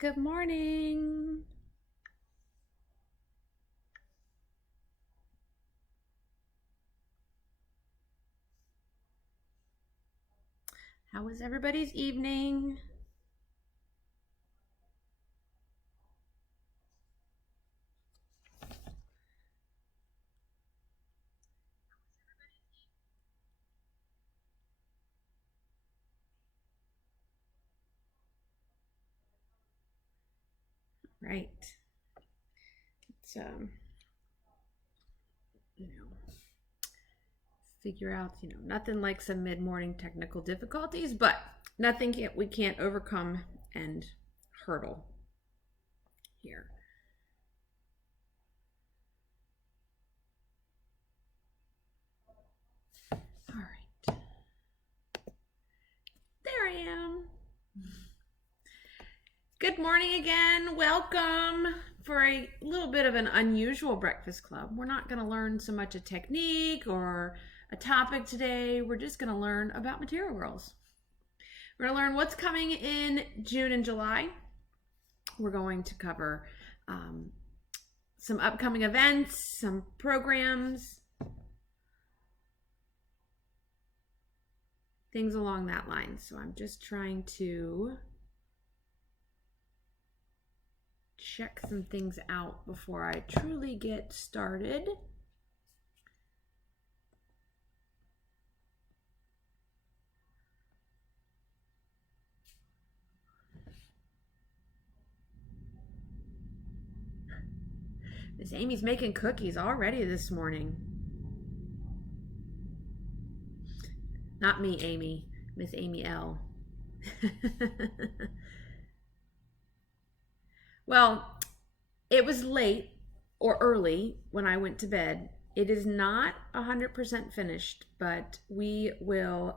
Good morning. How was everybody's evening? Right. Let's figure out, nothing like some mid-morning technical difficulties, but nothing we can't overcome and hurdle here. All right. There I am. Good morning again. Welcome for a little bit of an unusual breakfast club. We're not going to learn so much a technique or a topic today. We're just going to learn about Material Girls. We're going to learn what's coming in June and July. We're going to cover some upcoming events, some programs, things along that line. So I'm just trying to check some things out before I truly get started. Miss Amy's making cookies already this morning. Not me, Amy. Miss Amy L. Well, it was late or early when I went to bed. It is not 100% finished, but we will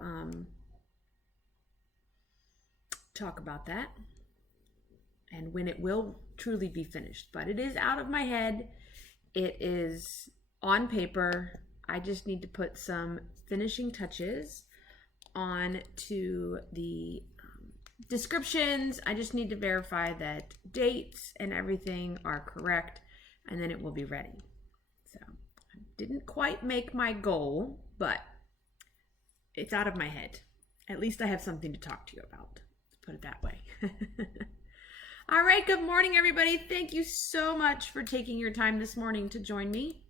talk about that and when it will truly be finished. But it is out of my head. It is on paper. I just need to put some finishing touches on to the descriptions. I just need to verify that dates and everything are correct, and then it will be ready. So I didn't quite make my goal, but it's out of my head. At least I have something to talk to you about. Let's put it that way. All right, good morning, everybody. Thank you so much for taking your time this morning to join me.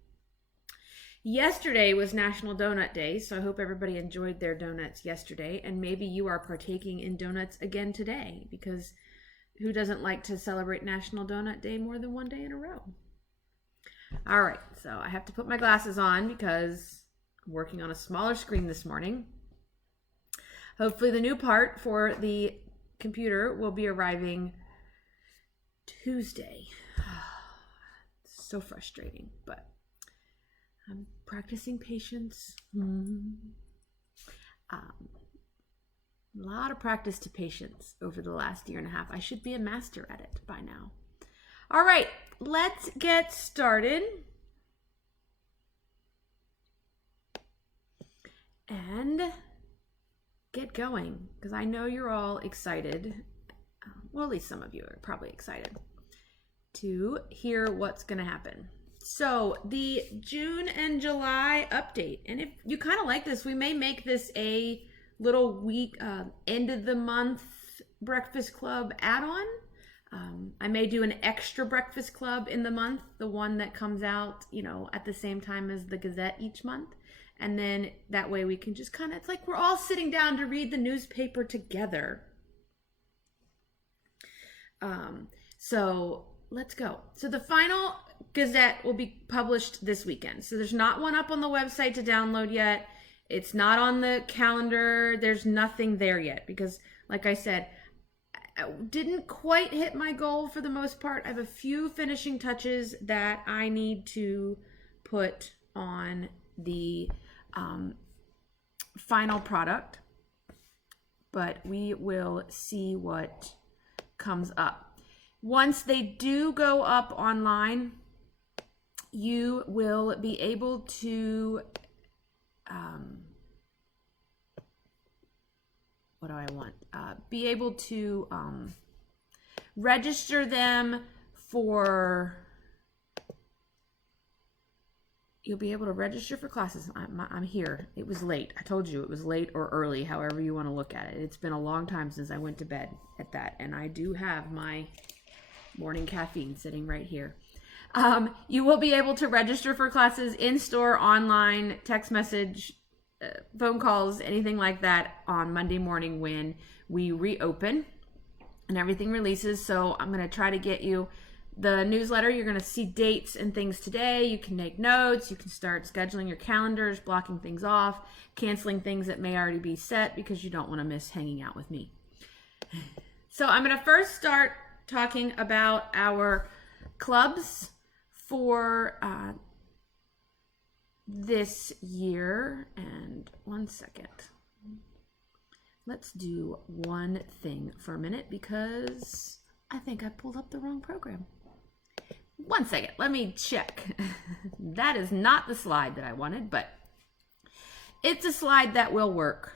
Yesterday was National Donut Day, so I hope everybody enjoyed their donuts yesterday, and maybe you are partaking in donuts again today, because who doesn't like to celebrate National Donut Day more than one day in a row? All right, so I have to put my glasses on because I'm working on a smaller screen this morning. Hopefully the new part for the computer will be arriving Tuesday. So frustrating, but I'm practicing patience. A lot of practice to patience over the last year and a half. I should be a master at it by now. All right, let's get started. And get going, because I know you're all excited. Well, at least some of you are probably excited to hear what's going to happen. So the June and July update, and if you kind of like this, we may make this a little week, end of the month breakfast club add-on. I may do an extra breakfast club in the month, the one that comes out, at the same time as the Gazette each month. And then that way we can just it's like we're all sitting down to read the newspaper together. So let's go. So the final Gazette will be published this weekend. So there's not one up on the website to download yet. It's not on the calendar. There's nothing there yet because, like I said, I didn't quite hit my goal for the most part. I have a few finishing touches that I need to put on the final product, but we will see what comes up. Once they do go up online, you will be able to be able to register them for... You'll be able to register for classes. I'm here. It was late. I told you it was late or early, however you want to look at it. It's been a long time since I went to bed at that. And I do have my morning caffeine sitting right here. You will be able to register for classes in store, online, text message, phone calls, anything like that on Monday morning when we reopen and everything releases. So I'm going to try to get you the newsletter. You're going to see dates and things today. You can make notes. You can start scheduling your calendars, blocking things off, canceling things that may already be set because you don't want to miss hanging out with me. So I'm going to first start talking about our clubs for this year. And one second. Let's do one thing for a minute because I think I pulled up the wrong program. One second, let me check. That is not the slide that I wanted, but it's a slide that will work.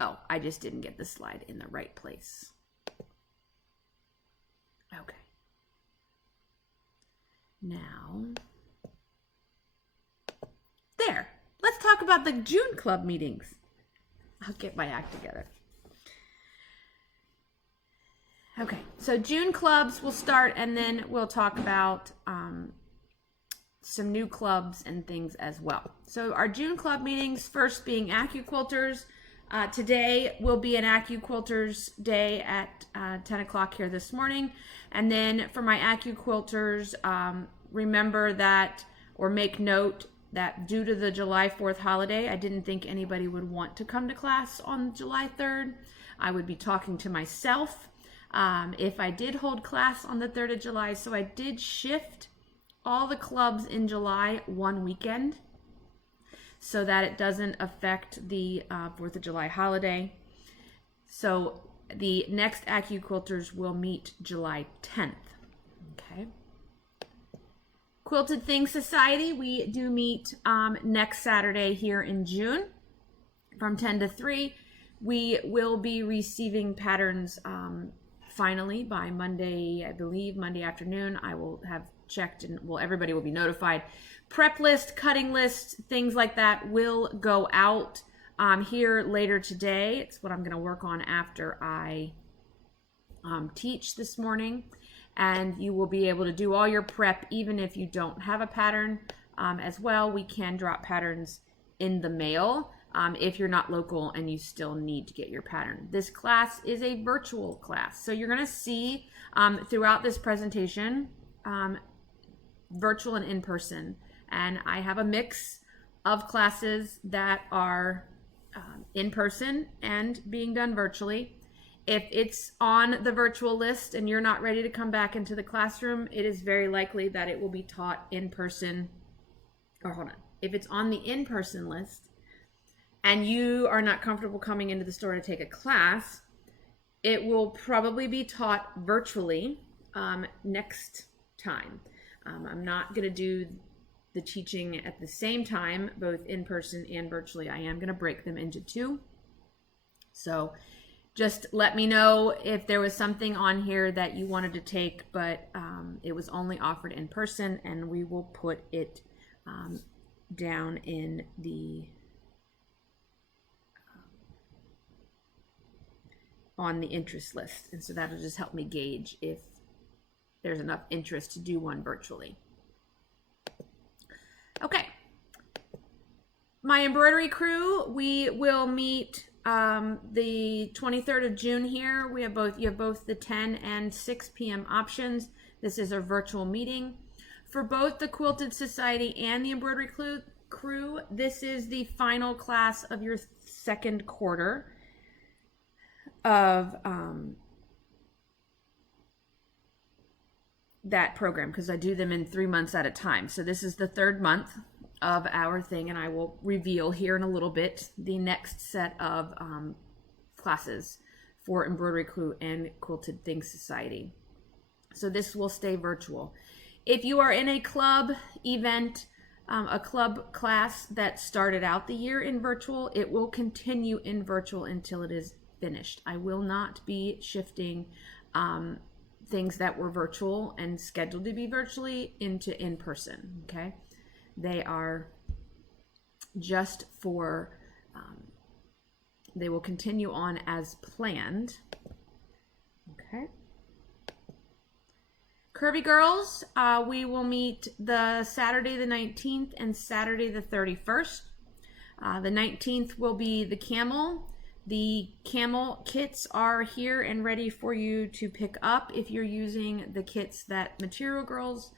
Oh, I just didn't get the slide in the right place. Okay. Now, there. Let's talk about the June club meetings. I'll get my act together. Okay, so June clubs will start, and then we'll talk about some new clubs and things as well. So our June club meetings, first being Accu Quilters. Today will be an Accu Quilters day at 10 o'clock here this morning. And then for my Accu Quilters, remember that, or make note that due to the July 4th holiday, I didn't think anybody would want to come to class on July 3rd. I would be talking to myself if I did hold class on the 3rd of July. So I did shift all the clubs in July one weekend so that it doesn't affect the 4th of July holiday. So the next Accu Quilters will meet July 10th. Okay. Quilted Things Society, we do meet next Saturday here in June from 10 to 3. We will be receiving patterns finally by Monday, I believe, Monday afternoon. I will have checked and everybody will be notified. Prep list, cutting list, things like that will go out here later today. It's what I'm going to work on after I teach this morning. And you will be able to do all your prep even if you don't have a pattern as well. We can drop patterns in the mail if you're not local and you still need to get your pattern. This class is a virtual class. So you're going to see throughout this presentation virtual and in-person. And I have a mix of classes that are in person and being done virtually. If it's on the virtual list and you're not ready to come back into the classroom, it is very likely that it will be taught in person. Or hold on. If it's on the in-person list and you are not comfortable coming into the store to take a class, it will probably be taught virtually next time. I'm not going to do the teaching at the same time, both in person and virtually. I am going to break them into two. So just let me know if there was something on here that you wanted to take, but it was only offered in person, and we will put it down in the on the interest list. And so that'll just help me gauge if there's enough interest to do one virtually. Okay. My embroidery crew, we will meet the 23rd of June here. You have both the 10 and 6 p.m. options. This is a virtual meeting. For both the Quilted Society and the embroidery crew, this is the final class of your second quarter of that program, because I do them in 3 months at a time. So this is the third month of our thing, and I will reveal here in a little bit the next set of classes for Embroidery Crew and Quilted Things Society. So this will stay virtual. If you are in a club event, a club class that started out the year in virtual, it will continue in virtual until it is finished. I will not be shifting things that were virtual and scheduled to be virtually into in-person, okay? They are just for, they will continue on as planned, okay? Curvy Girls, we will meet the Saturday the 19th and Saturday the 31st. The 19th will be the camel. The camel kits are here and ready for you to pick up if you're using the kits that Material Girls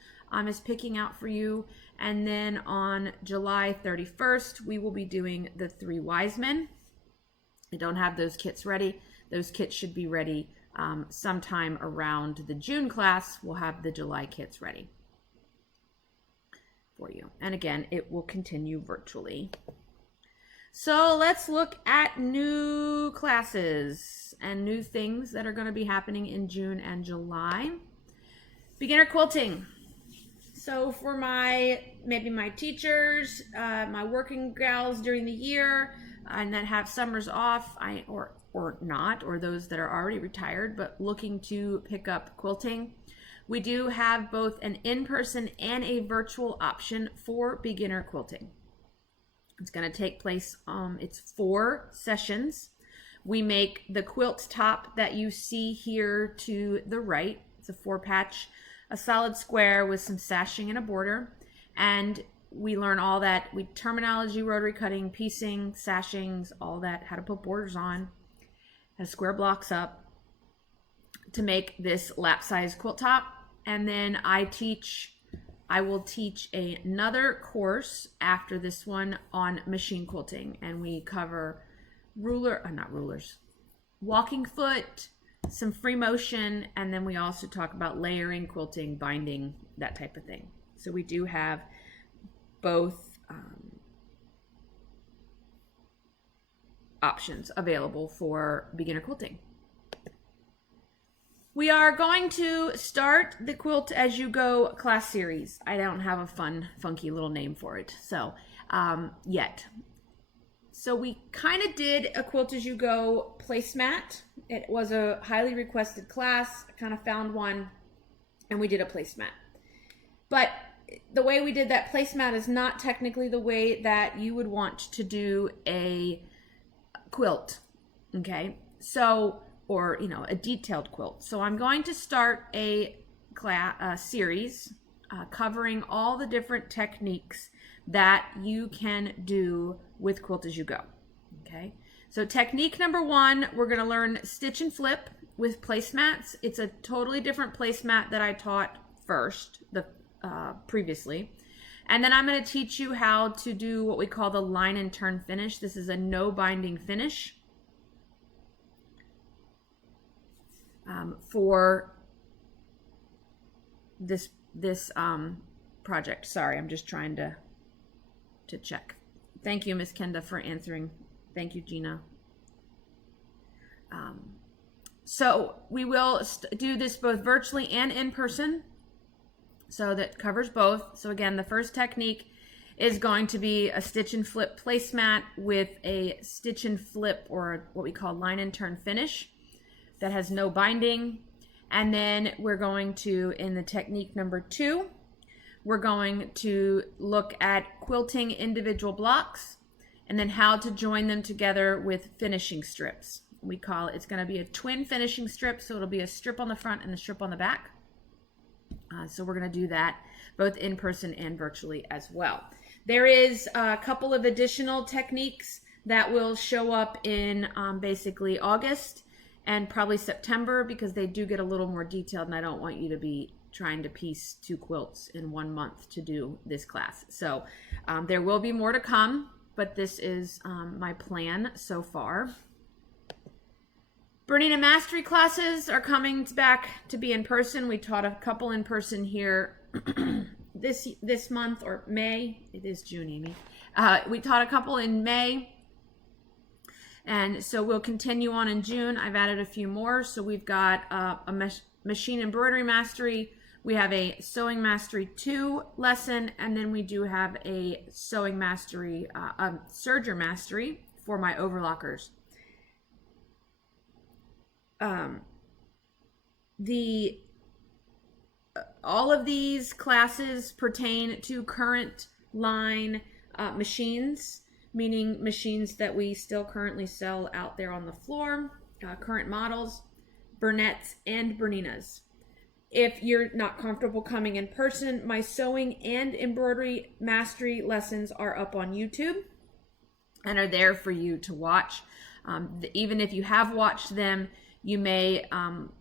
is picking out for you. And then on July 31st, we will be doing the 3 Wise Men. I don't have those kits ready. Those kits should be ready sometime around the June class. We'll have the July kits ready for you. And again, it will continue virtually. So let's look at new classes and new things that are going to be happening in June and July. Beginner quilting. So for maybe my teachers, my working gals during the year, and that have summers off, or not, or those that are already retired but looking to pick up quilting, we do have both an in-person and a virtual option for beginner quilting. It's going to take place, it's 4 sessions. We make the quilt top that you see here to the right. It's a 4-patch, a solid square with some sashing and a border. And we learn all that, terminology, rotary cutting, piecing, sashings, all that, how to put borders on, how to square blocks up to make this lap size quilt top. And then I will teach another course after this one on machine quilting, and we cover walking foot, some free motion, and then we also talk about layering, quilting, binding, that type of thing. So we do have both options available for beginner quilting. We are going to start the Quilt As You Go class series. I don't have a fun, funky little name for it, so yet. So we kind of did a Quilt As You Go placemat. It was a highly requested class. I kind of found one, and we did a placemat. But the way we did that placemat is not technically the way that you would want to do a quilt, okay? So, or, a detailed quilt. So I'm going to start a series covering all the different techniques that you can do with Quilt As You Go, okay? So technique number 1, we're gonna learn stitch and flip with placemats. It's a totally different placemat that I taught first, previously. And then I'm gonna teach you how to do what we call the line and turn finish. This is a no binding finish. For this project. Sorry, I'm just trying to check. Thank you, Miss Kenda, for answering. Thank you, Gina. So we will do this both virtually and in person. So that covers both. So again, the first technique is going to be a stitch and flip placemat with a stitch and flip, or what we call line and turn finish, that has no binding. And then we're going to, in the technique number 2, we're going to look at quilting individual blocks and then how to join them together with finishing strips. It's going to be a twin finishing strip, so it'll be a strip on the front and a strip on the back. So we're going to do that both in person and virtually as well. There is a couple of additional techniques that will show up in basically August and probably September, because they do get a little more detailed, and I don't want you to be trying to piece 2 quilts in 1 month to do this class. So there will be more to come, but this is my plan so far. Bernina Mastery classes are coming back to be in person. We taught a couple in person here this month, or May. It is June, Amy. We taught a couple in May. And so we'll continue on in June. I've added a few more. So we've got a machine embroidery mastery. We have a sewing mastery 2 lesson. And then we do have a sewing mastery, serger mastery for my overlockers. The all of these classes pertain to current line machines, meaning machines that we still currently sell out there on the floor, current models, Burnett's and Berninas. If you're not comfortable coming in person, my sewing and embroidery mastery lessons are up on YouTube and are there for you to watch. Even if you have watched them, you may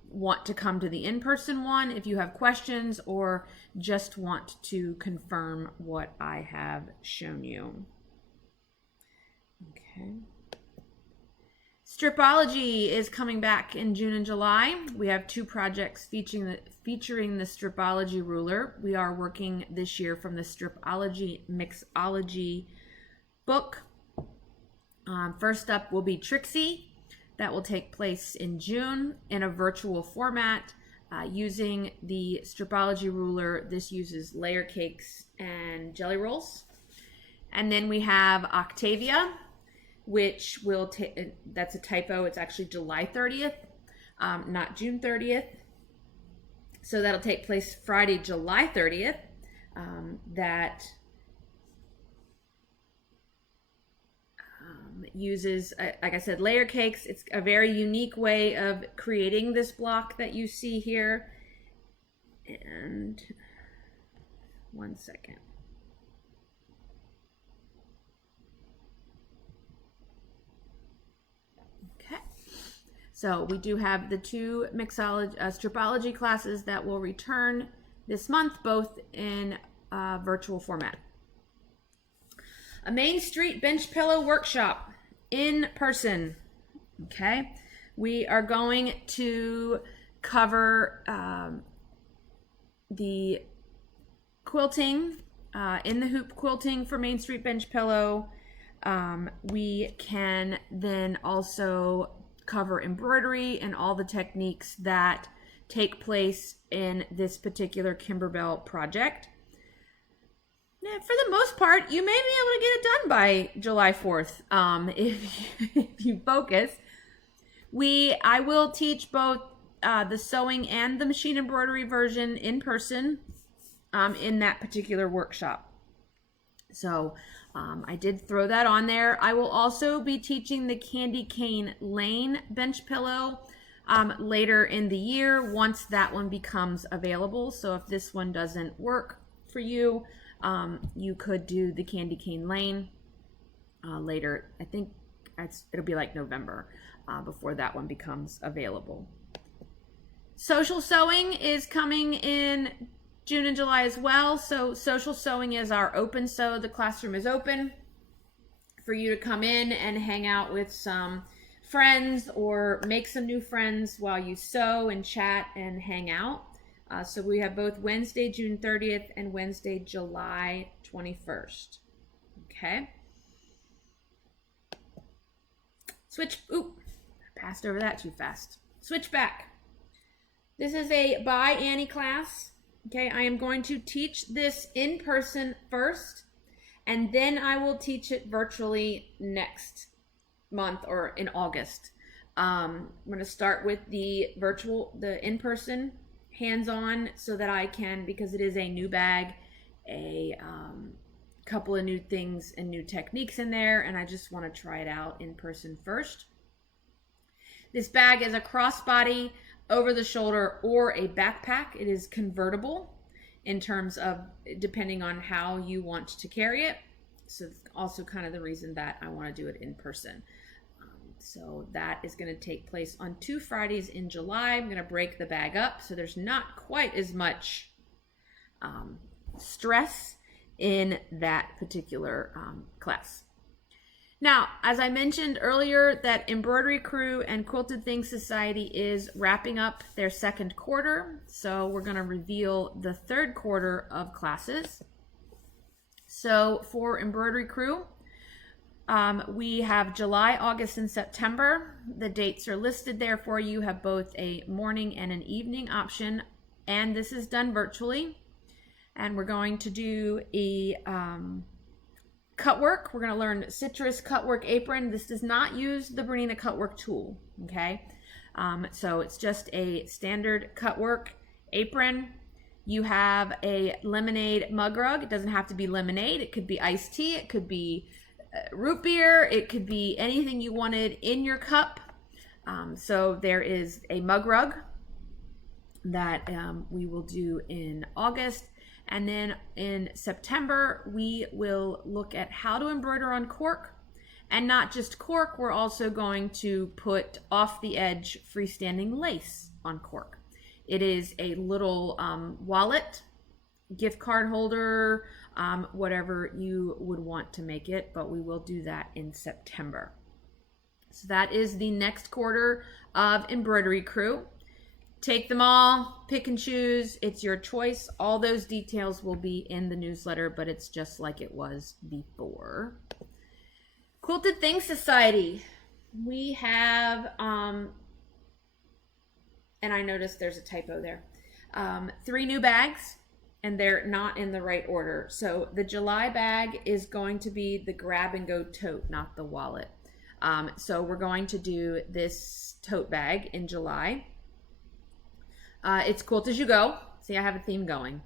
want to come to the in-person one if you have questions or just want to confirm what I have shown you. Okay. Stripology is coming back in June and July. We have 2 projects featuring the Stripology ruler. We are working this year from the Stripology Mixology book. First up will be Trixie. That will take place in June in a virtual format using the Stripology ruler. This uses layer cakes and jelly rolls. And then we have Octavia, which will take, that's a typo, it's actually July 30th, not June 30th. So that'll take place Friday, July 30th. That uses, like I said, layer cakes. It's a very unique way of creating this block that you see here. And one second. Okay. So we do have the 2 Stripology classes that will return this month, both in virtual format. A Main Street bench pillow workshop in person. Okay, we are going to cover the quilting, in the hoop quilting for Main Street bench pillow. We can then also cover embroidery and all the techniques that take place in this particular Kimberbell project. For the most part, you may be able to get it done by July 4th if you focus. I will teach both the sewing and the machine embroidery version in person in that particular workshop. So I did throw that on there. I will also be teaching the Candy Cane Lane bench pillow later in the year once that one becomes available. So if this one doesn't work for you, you could do the Candy Cane Lane later. I think it'll be like November before that one becomes available. Social sewing is coming in June and July as well. So social sewing is our open sew. The classroom is open for you to come in and hang out with some friends or make some new friends while you sew and chat and hang out. So we have both Wednesday, June 30th and Wednesday, July 21st. Okay. Switch. Oop, I passed over that too fast. Switch back. This is a by Annie class. Okay, I am going to teach this in person first, and then I will teach it virtually next month or in August. I'm going to start with the in-person hands-on so that I can, because it is a new bag, a couple of new things and new techniques in there, and I just want to try it out in person first. This bag is a crossbody, over the shoulder, or a backpack. It is convertible in terms of depending on how you want to carry it. So it's also kind of the reason that I want to do it in person. So that is going to take place on 2 Fridays in July. I'm going to break the bag up so there's not quite as much stress in that particular class. Now, as I mentioned earlier, that Embroidery Crew and Quilted Things Society is wrapping up their 2nd quarter. So we're going to reveal the 3rd quarter of classes. So for Embroidery Crew, we have July, August, and September. The dates are listed there for you. You have both a morning and an evening option, and this is done virtually. And we're going to do a cut work. We're going to learn citrus cut work apron. This does not use the Bernina cut work tool, okay? So it's just a standard cut work apron. You have a lemonade mug rug. It doesn't have to be lemonade. It could be iced tea. It could be root beer. It could be anything you wanted in your cup. So there is a mug rug that we will do in August. And then in September, we will look at how to embroider on cork. And not just cork, we're also going to put off the edge freestanding lace on cork. It is a little wallet, gift card holder, whatever you would want to make it, but we will do that in September. So that is the next quarter of Embroidery Crew. Take them all, pick and choose. It's your choice. All those details will be in the newsletter, but it's just like it was before. Quilted Things Society. We have, and I noticed there's a typo there, 3 new bags, and they're not in the right order. So the July bag is going to be the grab and go tote, not the wallet. So we're going to do this tote bag in July. It's Quilt As You Go. See, I have a theme going.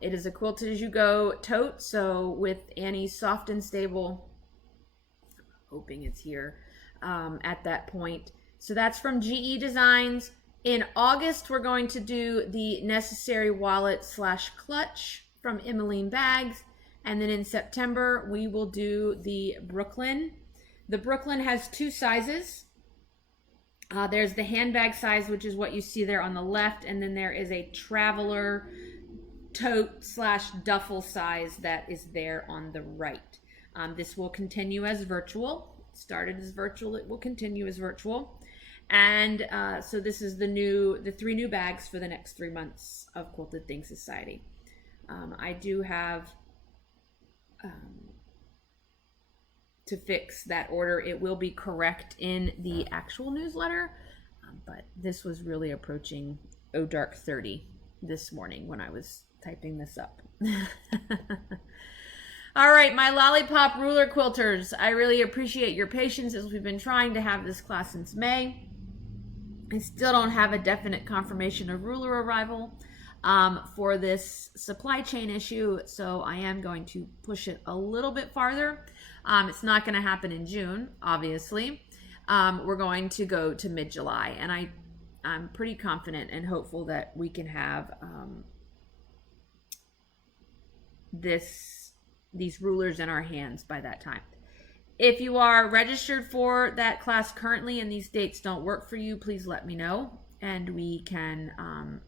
It is a Quilt As You Go tote. So with Annie's Soft and Stable, hoping it's here at that point. So that's from GE Designs. In August, we're going to do the Necessary Wallet / Clutch from Emmeline Bags. And then in September, we will do the Brooklyn. The Brooklyn has 2 sizes. There's the handbag size, which is what you see there on the left. And then there is a traveler tote / duffel size that is there on the right. This will continue as virtual. It started as virtual. It will continue as virtual. And so this is the 3 new bags for the next 3 months of Quilted Things Society. I do have to fix that order. It will be correct in the actual newsletter, but this was really approaching dark 30 this morning when I was typing this up. All right, my Lollipop ruler quilters, I really appreciate your patience as we've been trying to have this class since May. I still don't have a definite confirmation of ruler arrival for this supply chain issue, so I am going to push it a little bit farther. It's not going to happen in June, obviously. We're going to go to mid-July, and I'm pretty confident and hopeful that we can have these rulers in our hands by that time. If you are registered for that class currently and these dates don't work for you, please let me know and we can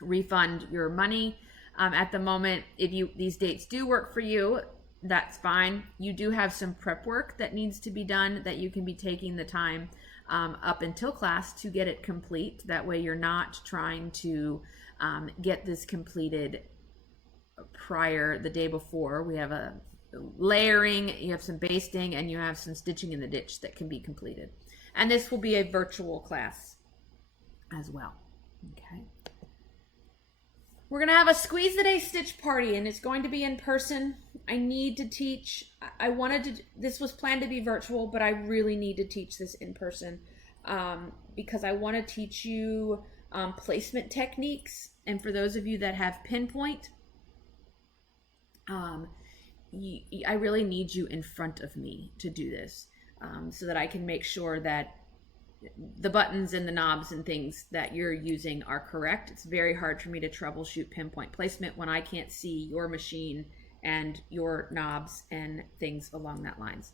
refund your money. At the moment, if these dates do work for you, that's fine. You do have some prep work that needs to be done that you can be taking the time up until class to get it complete. That way you're not trying to get this completed the day before. We have a layering, you have some basting, and you have some stitching in the ditch that can be completed. And this will be a virtual class as well. Okay. We're going to have a Squeeze the Day stitch party, and it's going to be in person. I need to teach. This was planned to be virtual, but I really need to teach this in person because I want to teach you placement techniques. And for those of you that have pinpoint, I really need you in front of me to do this so that I can make sure that the buttons and the knobs and things that you're using are correct. It's very hard for me to troubleshoot pinpoint placement when I can't see your machine and your knobs and things along that lines.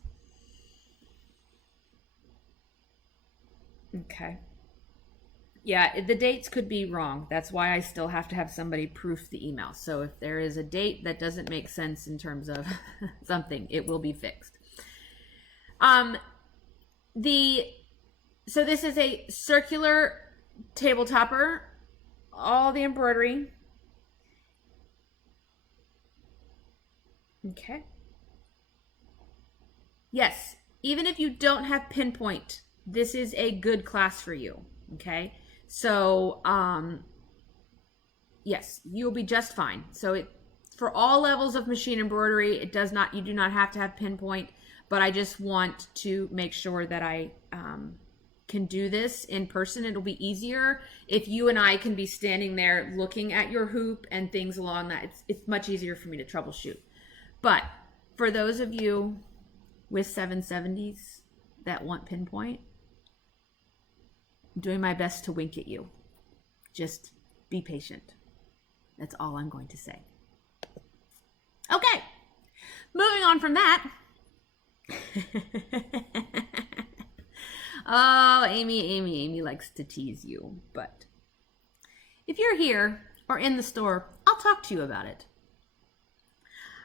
Okay. Yeah, the dates could be wrong. That's why I still have to have somebody proof the email. So if there is a date that doesn't make sense in terms of something, it will be fixed. So this is a circular table topper, all the embroidery. Okay. Yes, even if you don't have pinpoint, this is a good class for you. Okay. So, yes, you'll be just fine. So for all levels of machine embroidery, you do not have to have pinpoint, but I just want to make sure that I can do this in person. It'll be easier if you and I can be standing there looking at your hoop and things along that. It's much easier for me to troubleshoot. But for those of you with 770s that want pinpoint, I'm doing my best to wink at you. Just be patient. That's all I'm going to say. Okay, moving on from that. Oh, Amy likes to tease you. But if you're here or in the store, I'll talk to you about it.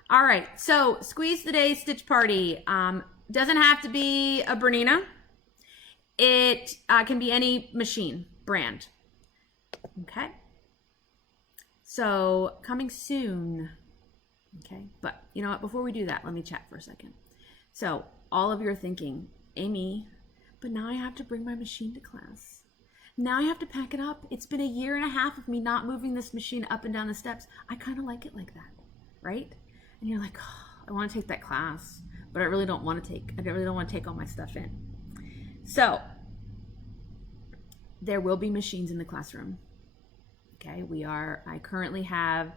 All right, so Squeeze the Day Stitch Party. Doesn't have to be a Bernina. It can be any machine brand. Okay. So coming soon. Okay, but you know what? Before we do that, let me chat for a second. So all of you are thinking, Amy, but now I have to bring my machine to class. Now I have to pack it up. It's been a year and a half of me not moving this machine up and down the steps. I kind of like it like that, right? And you're like, oh, I want to take that class, but I really don't want to take all my stuff in. So there will be machines in the classroom. Okay, I currently have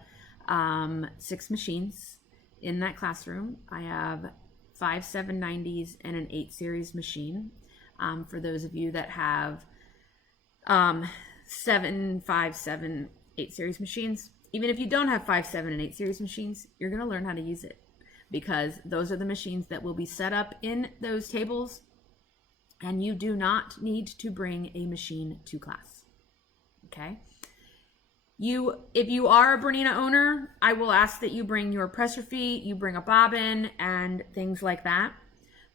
6 machines in that classroom. I have 5 790s and an 8 series machine. For those of you that have 7, 5, 7, 8 series machines, even if you don't have 5, 7, and 8 series machines, you're going to learn how to use it, because those are the machines that will be set up in those tables, and you do not need to bring a machine to class. Okay? If you are a Bernina owner, I will ask that you bring your presser feet, you bring a bobbin, and things like that.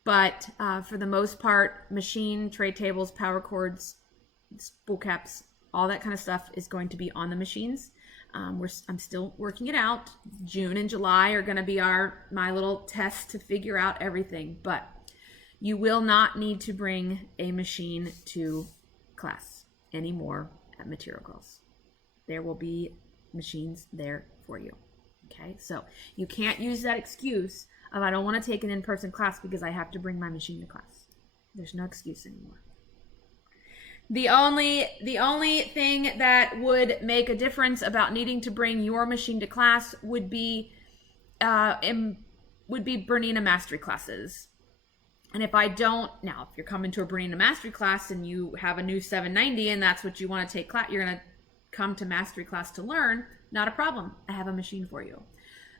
But for the most part, machine, tray tables, power cords, spool caps, all that kind of stuff is going to be on the machines. I'm still working it out. June and July are going to be my little test to figure out everything. But you will not need to bring a machine to class anymore at Material Girls. There will be machines there for you. Okay, so you can't use that excuse of I don't want to take an in-person class because I have to bring my machine to class. There's no excuse anymore. The only thing that would make a difference about needing to bring your machine to class would be Bernina mastery classes. And if you're coming to a Bernina mastery class and you have a new 790 and that's what you want to take class, you're going to come to mastery class to learn, not a problem. I have a machine for you.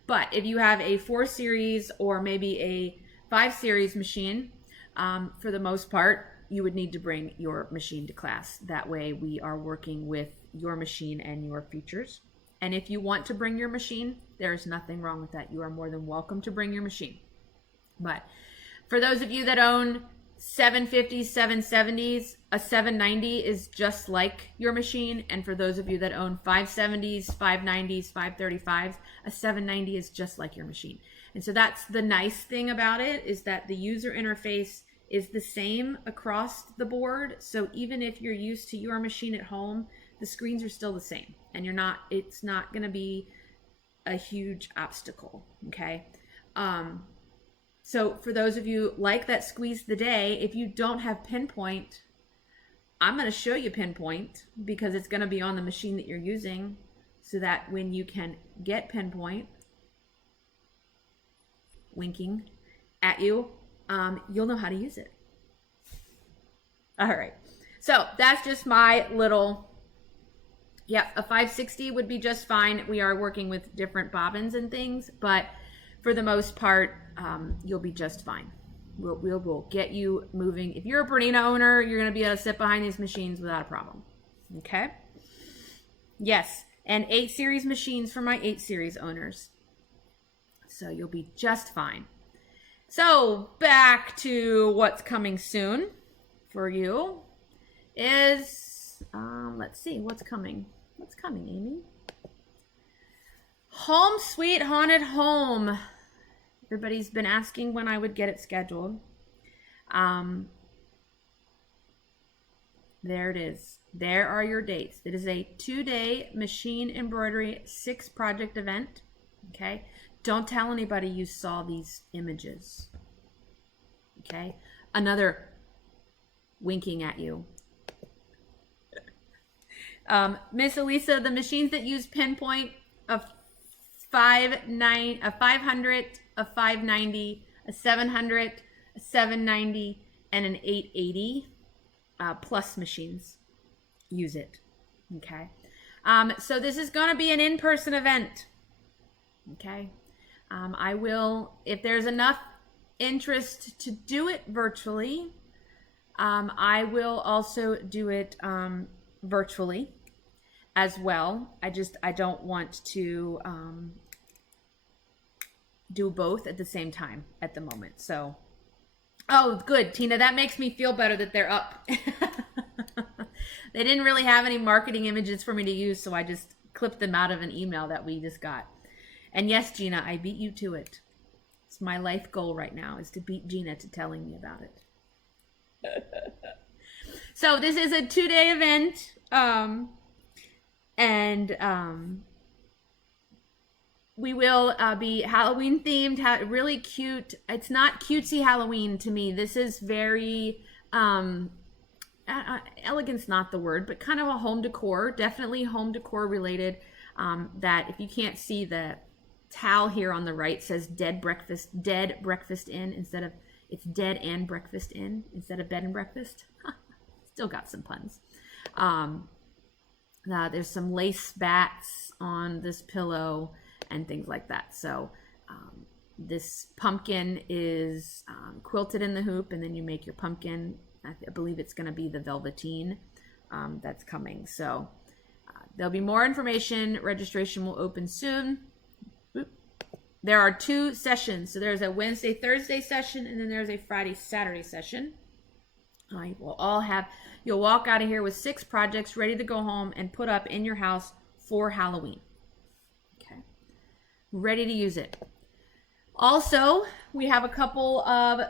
But if you have a 4 series or maybe a 5 series machine, for the most part, you would need to bring your machine to class. That way we are working with your machine and your features. And if you want to bring your machine, there's nothing wrong with that. You are more than welcome to bring your machine. But for those of you that own 750s, 770s, a 790 is just like your machine. And for those of you that own 570s, 590s, 535s, a 790 is just like your machine. And so that's the nice thing about it, is that the user interface is the same across the board. So even if you're used to your machine at home, the screens are still the same, and it's not going to be a huge obstacle. Okay. So for those of you like that Squeeze the Day, if you don't have pinpoint, I'm going to show you pinpoint because it's going to be on the machine that you're using, so that when you can get pinpoint, winking at you, you'll know how to use it. All right. So that's just my little, a 560 would be just fine. We are working with different bobbins and things, but for the most part, you'll be just fine. We'll get you moving. If you're a Bernina owner, you're going to be able to sit behind these machines without a problem. Okay? Yes. And 8 series machines for my 8 series owners. So you'll be just fine. So back to what's coming soon for you is, let's see, what's coming? What's coming, Amy? Home Sweet Haunted Home. Everybody's been asking when I would get it scheduled. There it is. There are your dates. It is a 2-day machine embroidery 6 project event. Okay. Don't tell anybody you saw these images. Okay. Another winking at you. Miss Elisa, the machines that use pinpoint, a 500, a 590, a 700, a 790, and an 880 plus machines use it. Okay. So this is going to be an in-person event. Okay. I will, if there's enough interest to do it virtually, I will also do it virtually as well. I don't want to do both at the same time at the moment. So, oh, good, Tina. That makes me feel better that they're up. They didn't really have any marketing images for me to use, so I just clipped them out of an email that we just got. And yes, Gina, I beat you to it. It's my life goal right now, is to beat Gina to telling me about it. So this is a 2-day event, and we will be Halloween themed, really cute. It's not cutesy Halloween to me. This is very, elegant's not the word, but kind of a home decor, definitely home decor related. That if you can't see, the towel here on the right says dead breakfast inn instead of, it's dead and breakfast inn instead of bed and breakfast. Still got some puns. There's some lace bats on this pillow and things like that. So this pumpkin is quilted in the hoop, and then you make your pumpkin. I believe it's going to be the velveteen that's coming. So there'll be more information. Registration will open soon. There are 2 sessions. So there's a Wednesday, Thursday session, and then there's a Friday, Saturday session. I will all have, you'll walk out of here with 6 projects ready to go home and put up in your house for Halloween. Okay. Ready to use it. Also, we have a couple of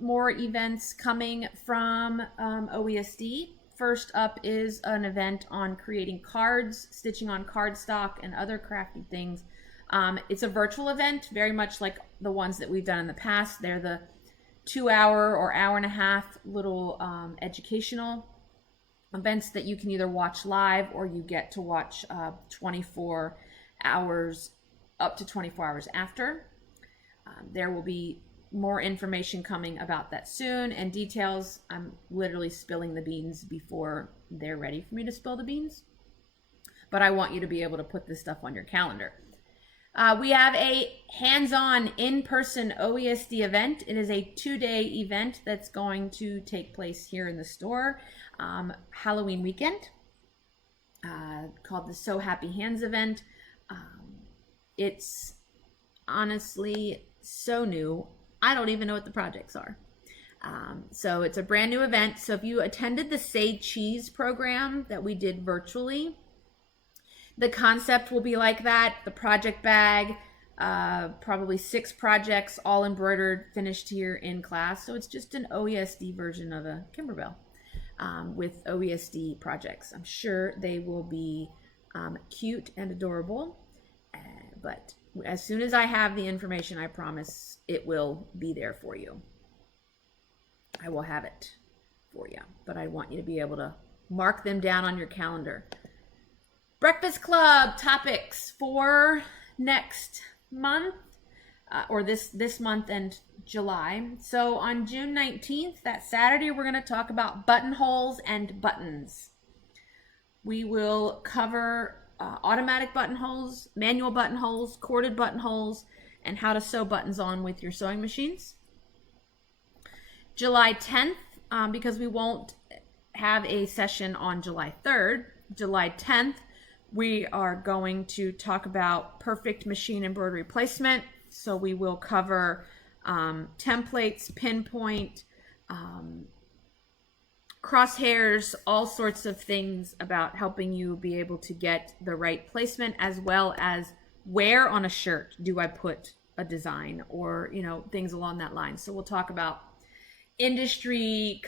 more events coming from OESD. First up is an event on creating cards, stitching on cardstock, and other crafty things. It's a virtual event, very much like the ones that we've done in the past. They're the 2-hour or hour-and-a-half little educational events that you can either watch live, or you get to watch 24 hours, up to 24 hours after. There will be more information coming about that soon, and details. I'm literally spilling the beans before they're ready for me to spill the beans. But I want you to be able to put this stuff on your calendar. We have a hands-on, in-person OESD event. It is a 2-day event that's going to take place here in the store, Halloween weekend, called the So Happy Hands event. It's honestly so new. I don't even know what the projects are. So it's a brand new event. So if you attended the Say Cheese program that we did virtually, the concept will be like that. The project bag, probably 6 projects, all embroidered, finished here in class. So it's just an OESD version of a Kimberbell with OESD projects. I'm sure they will be cute and adorable. But as soon as I have the information, I promise it will be there for you. I will have it for you. But I want you to be able to mark them down on your calendar. Breakfast Club topics for next month, or this month and July. So on June 19th, that Saturday, we're going to talk about buttonholes and buttons. We will cover automatic buttonholes, manual buttonholes, corded buttonholes, and how to sew buttons on with your sewing machines. July 10th, because we won't have a session on July 3rd, July 10th, we are going to talk about perfect machine embroidery placement. So we will cover templates, pinpoint, crosshairs, all sorts of things about helping you be able to get the right placement, as well as where on a shirt do I put a design, or, you know, things along that line. So we'll talk about industry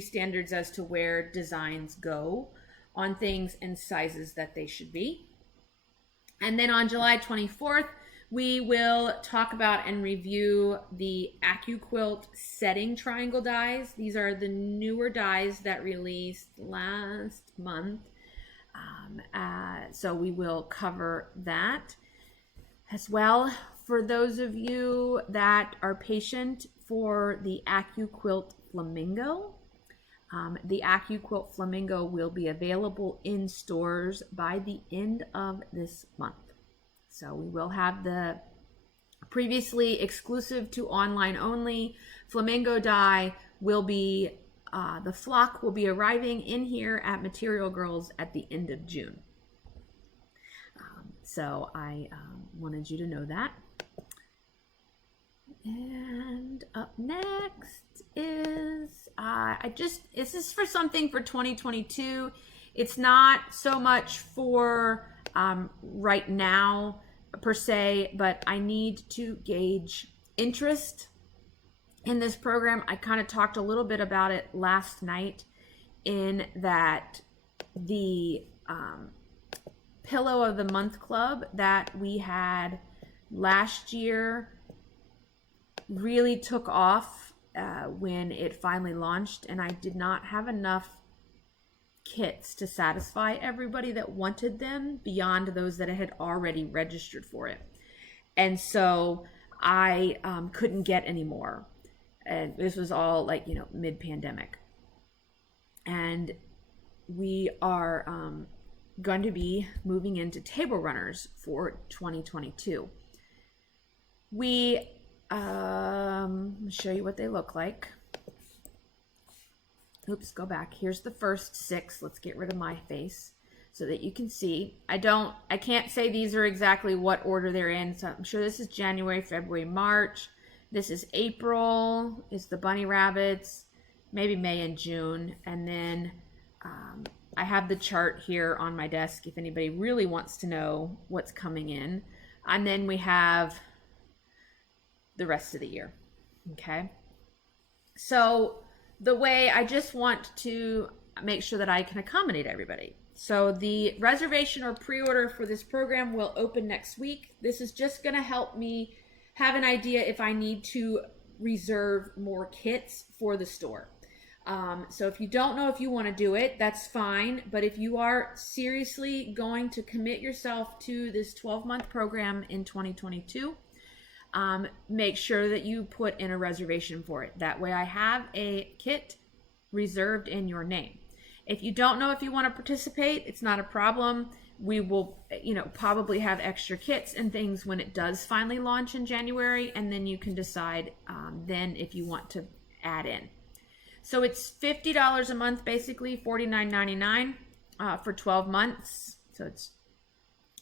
standards as to where designs go on things and sizes that they should be. And then on July 24th, We will talk about and review the Accu Quilt setting triangle dies. These are the newer dies that released last month. So we will cover that as well. For those of you that are patient for the Accu Quilt Flamingo, the Accu Quilt Flamingo will be available in stores by the end of this month. So we will have the previously exclusive to online only Flamingo die will be, the flock will be arriving in here at Material Girls at the end of June. So I wanted you to know that. And up next is, this is for something for 2022. It's not so much for right now per se, but I need to gauge interest in this program. I kind of talked a little bit about it last night, in that the Pillow of the Month Club that we had last year really took off when it finally launched, and I did not have enough kits to satisfy everybody that wanted them beyond those that had already registered for it. And so I couldn't get any more. And this was all like, mid-pandemic. And we are going to be moving into table runners for 2022. I'll show you what they look like. Oops, go back. Here's the first 6. Let's get rid of my face so that you can see. I can't say these are exactly what order they're in. So I'm sure this is January, February, March. This is April, is the bunny rabbits, maybe May and June. And then I have the chart here on my desk if anybody really wants to know what's coming in. And then we have the rest of the year. Okay. So the way I just want to make sure that I can accommodate everybody. So the reservation or pre-order for this program will open next week. This is just going to help me have an idea if I need to reserve more kits for the store. So if you don't know if you want to do it, that's fine. But if you are seriously going to commit yourself to this 12-month program in 2022, make sure that you put in a reservation for it. That way I have a kit reserved in your name. If you don't know if you want to participate, it's not a problem. We will, probably have extra kits and things when it does finally launch in January, and then you can decide then if you want to add in. So it's $50 a month, basically $49.99 for 12 months. So it's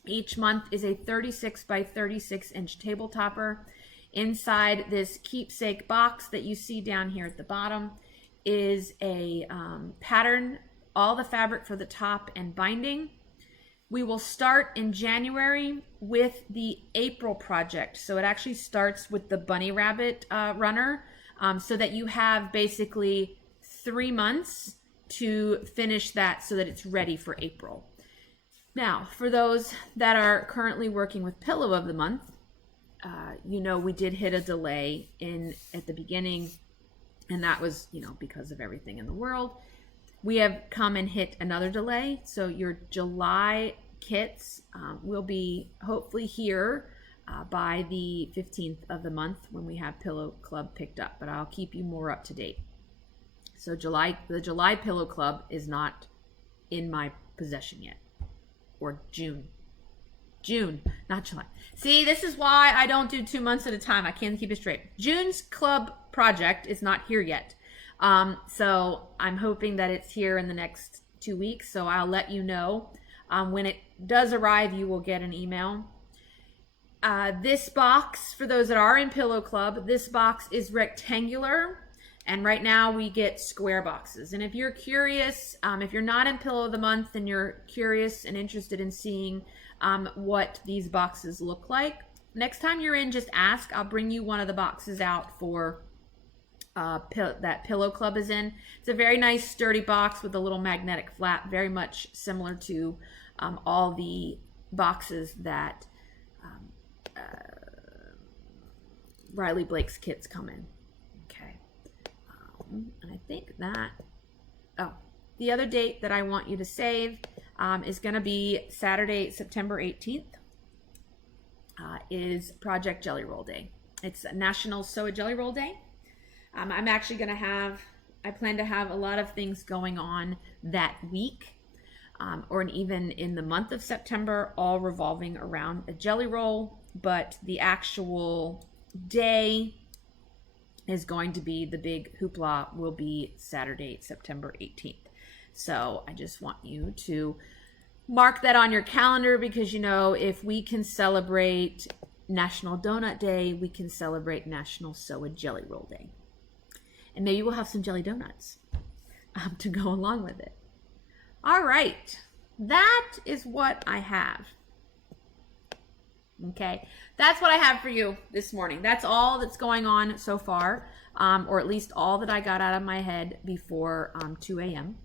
each month is a 36 by 36 inch table topper. Inside this keepsake box that you see down here at the bottom is a pattern, all the fabric for the top and binding. We will start in January with the April project. So it actually starts with the bunny rabbit runner, so that you have basically 3 months to finish that so that it's ready for April. Now, for those that are currently working with Pillow of the Month, we did hit a delay at the beginning, and that was, because of everything in the world. We have come and hit another delay. So your July kits will be hopefully here by the 15th of the month when we have Pillow Club picked up, but I'll keep you more up to date. So the July Pillow Club is not in my possession yet. Or June, not July. See, this is why I don't do 2 months at a time. I can't keep it straight. June's club project is not here yet. So I'm hoping that it's here in the next 2 weeks. So I'll let you know. When it does arrive, you will get an email. This box, for those that are in Pillow Club, this box is rectangular. And right now we get square boxes. And if you're curious, if you're not in Pillow of the Month and you're curious and interested in seeing what these boxes look like, next time you're in, just ask. I'll bring you one of the boxes out for that Pillow Club is in. It's a very nice sturdy box with a little magnetic flap, very much similar to all the boxes that Riley Blake's kits come in. Okay. And I think that, oh, the other date that I want you to save is going to be Saturday, September 18th, is Project Jelly Roll Day. It's National Sew a Jelly Roll Day. I'm actually going to have, I plan to have a lot of things going on that week, or even in the month of September, all revolving around a jelly roll, but the actual day is going to be, the big hoopla will be Saturday, September 18th. So I just want you to mark that on your calendar, because, you know, if we can celebrate National Donut Day, we can celebrate National Sew a Jelly Roll Day. And maybe we'll have some jelly donuts to go along with it. All right, that is what I have. Okay, that's what I have for you this morning. That's all that's going on so far, or at least all that I got out of my head before 2 a.m.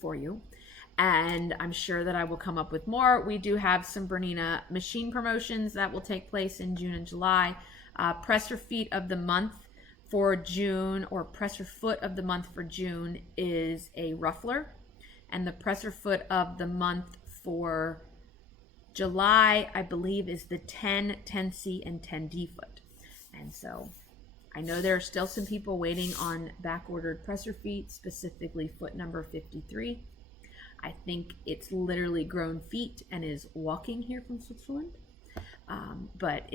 for you. And I'm sure that I will come up with more. We do have some Bernina machine promotions that will take place in June and July. Presser feet of the month for June, or presser foot of the month for June, is a ruffler. And the presser foot of the month for July, I believe, is the 10, 10C, and 10D foot. And so I know there are still some people waiting on back-ordered presser feet, specifically foot number 53. I think it's literally grown feet and is walking here from Switzerland. But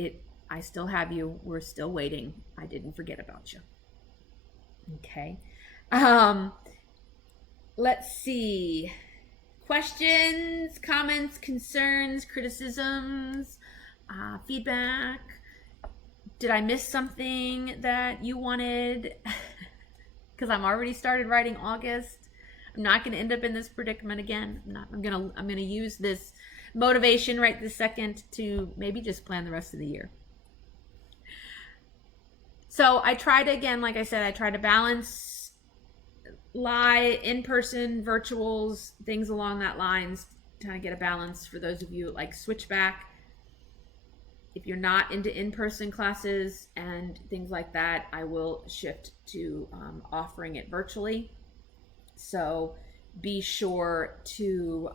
I still have you. We're still waiting. I didn't forget about you. Okay. Let's see. Questions, comments, concerns, criticisms, feedback. Did I miss something that you wanted? Because I'm already started writing August. I'm not going to end up in this predicament again. I'm going to use this motivation right this second to maybe just plan the rest of the year. So I try to, again, like I said, I try to balance live, in-person, virtuals, things along that lines, trying to get a balance for those of you that like switchback. If you're not into in-person classes and things like that, I will shift to offering it virtually. So be sure to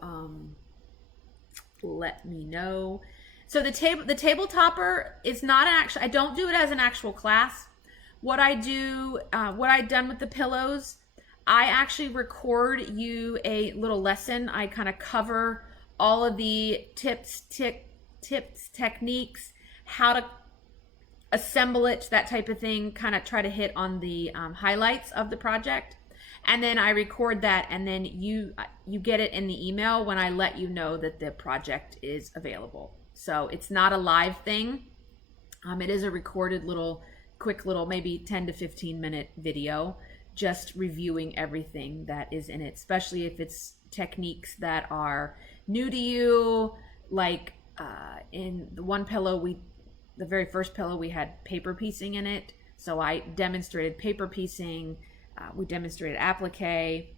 let me know. So the table topper is not an actual, I don't do it as an actual class. What I do, what I've done with the pillows, I actually record you a little lesson. I kind of cover all of the tips, techniques, how to assemble it, that type of thing, kind of try to hit on the highlights of the project. And then I record that, and then you get it in the email when I let you know that the project is available. So it's not a live thing. It is a recorded quick little, maybe 10 to 15 minute video, just reviewing everything that is in it, especially if it's techniques that are new to you. Like in the one pillow, the very first pillow, we had paper piecing in it. So I demonstrated paper piecing. We demonstrated applique,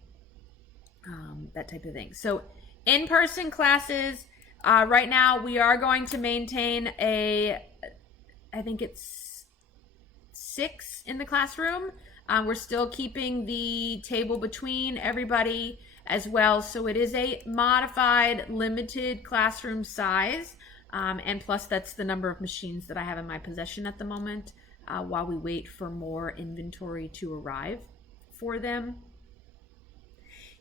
that type of thing. So in-person classes, right now we are going to maintain I think it's 6 in the classroom. We're still keeping the table between everybody as well. So it is a modified, limited classroom size. And plus that's the number of machines that I have in my possession at the moment, while we wait for more inventory to arrive for them.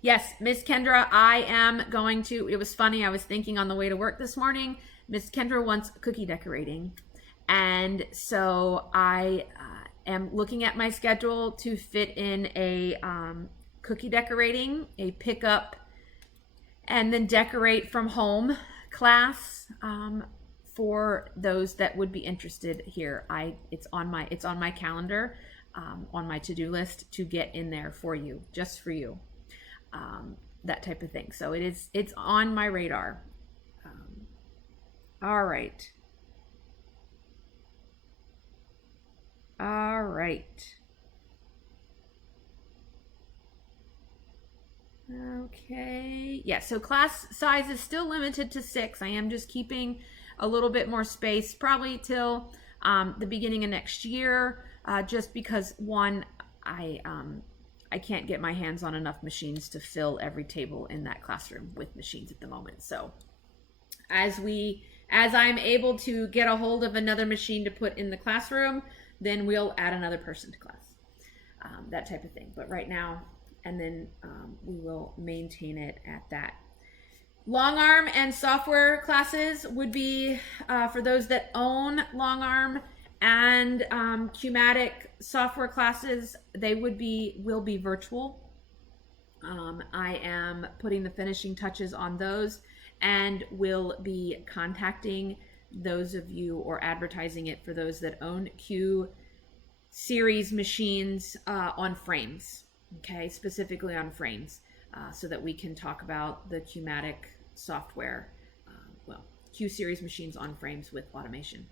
Yes, Miss Kendra, I am going to, it was funny, I was thinking on the way to work this morning, Miss Kendra wants cookie decorating. And so I am looking at my schedule to fit in a cookie decorating, a pick up and then decorate from home class for those that would be interested here. It's on my calendar, on my to-do list to get in there for you, just for you, that type of thing. So it's on my radar. All right. Okay. Yeah, so class size is still limited to 6. I am just keeping a little bit more space, probably till the beginning of next year, just because one, I can't get my hands on enough machines to fill every table in that classroom with machines at the moment. So as I'm able to get a hold of another machine to put in the classroom, then we'll add another person to class, that type of thing. But right now, and then we will maintain it at that. Long arm and software classes would be for those that own long arm and Qmatic software classes. They will be virtual. I am putting the finishing touches on those and will be contacting those of you or advertising it for those that own Q series machines on frames. Okay, specifically on frames, so that we can talk about the Qmatic software, Q series machines on frames with automation.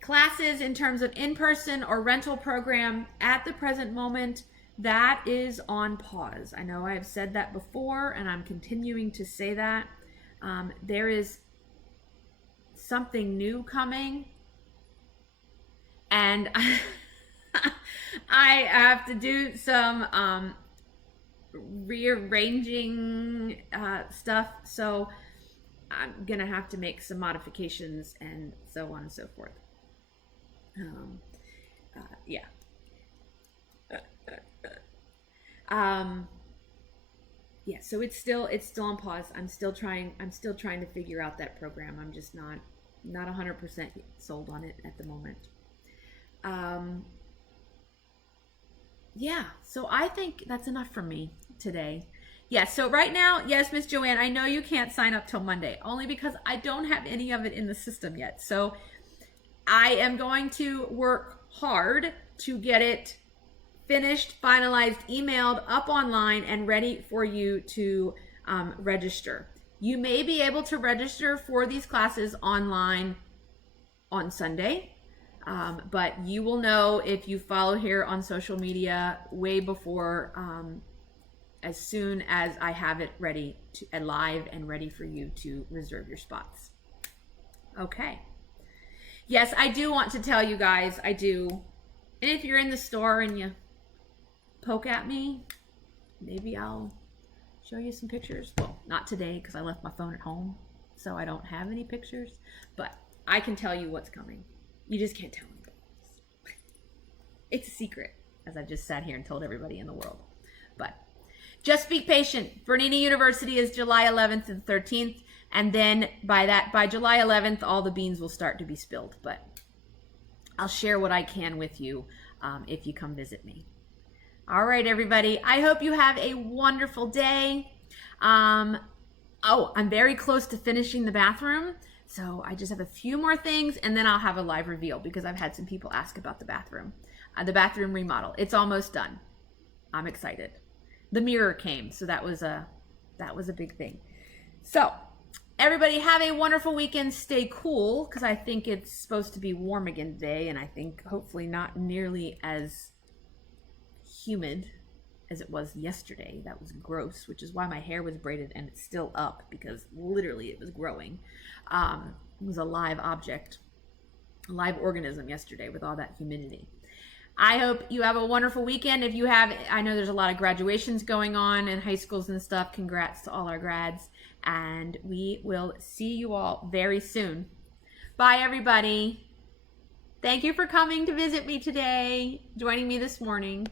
Classes in terms of in-person or rental program at the present moment, that is on pause. I know I have said that before, and I'm continuing to say that. There is something new coming, and I have to do some rearranging stuff, so I'm gonna have to make some modifications and so on and so forth. Yeah. Yeah, so it's still on pause. I'm still trying to figure out that program. I'm just not 100% sold on it at the moment. Yeah, so I think that's enough for me today. Yeah, so right now, yes, Miss Joanne, I know you can't sign up till Monday, only because I don't have any of it in the system yet. So I am going to work hard to get it finished, finalized, emailed, up online, and ready for you to register. You may be able to register for these classes online on Sunday. But you will know if you follow here on social media way before, as soon as I have it ready and live and ready for you to reserve your spots. Okay. Yes, I do want to tell you guys, I do. And if you're in the store and you poke at me, maybe I'll show you some pictures. Well, not today because I left my phone at home, so I don't have any pictures, but I can tell you what's coming. You just can't tell anybody else. It's a secret, as I've just sat here and told everybody in the world. But just be patient. Bernini University is July 11th and 13th. And then by July 11th, all the beans will start to be spilled. But I'll share what I can with you if you come visit me. All right, everybody. I hope you have a wonderful day. I'm very close to finishing the bathroom. So I just have a few more things, and then I'll have a live reveal because I've had some people ask about the bathroom remodel. It's almost done. I'm excited. The mirror came, so that was a big thing. So everybody have a wonderful weekend. Stay cool because I think it's supposed to be warm again today, and I think hopefully not nearly as humid as it was yesterday. That was gross, which is why my hair was braided and it's still up because literally it was growing. It was a live object, a live organism yesterday with all that humidity. I hope you have a wonderful weekend. If you have, I know there's a lot of graduations going on in high schools and stuff. Congrats to all our grads. And we will see you all very soon. Bye, everybody. Thank you for coming to visit me today, joining me this morning.